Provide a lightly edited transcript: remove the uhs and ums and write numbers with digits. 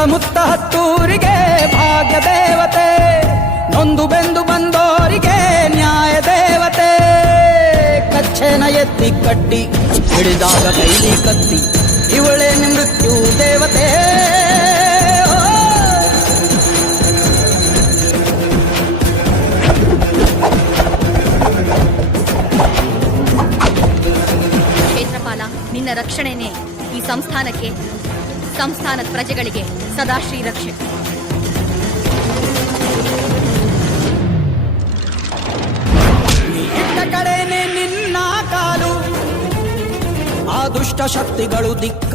ಸುತ್ತಮುತ್ತ ಹತ್ತೂರಿಗೆ ಭಾಗ್ಯ ದೇವತೆ, ನೊಂದು ಬೆಂದು ಬಂದೋರಿಗೆ ನ್ಯಾಯ ದೇವತೆ. ಕಚ್ಚೆನ ಎತ್ತಿ ಕಟ್ಟಿ ಹಿಡಿದಾಗ ಕೈಲಿ ಕತ್ತಿ, ಇವಳೇ ಮೃತ್ಯು ದೇವತೆ. ಕ್ಷೇತ್ರಪಾಲ, ನಿನ್ನ ರಕ್ಷಣೆನೇ ಈ ಸಂಸ್ಥಾನದ ಪ್ರಜೆಗಳಿಗೆ ಸದಾ ಶ್ರೀರಕ್ಷೆ. ಕಡೆನೆ ನಿನ್ನ ಕಾಲು, ಆ ದುಷ್ಟ ಶಕ್ತಿಗಳು ದಿಕ್ಕ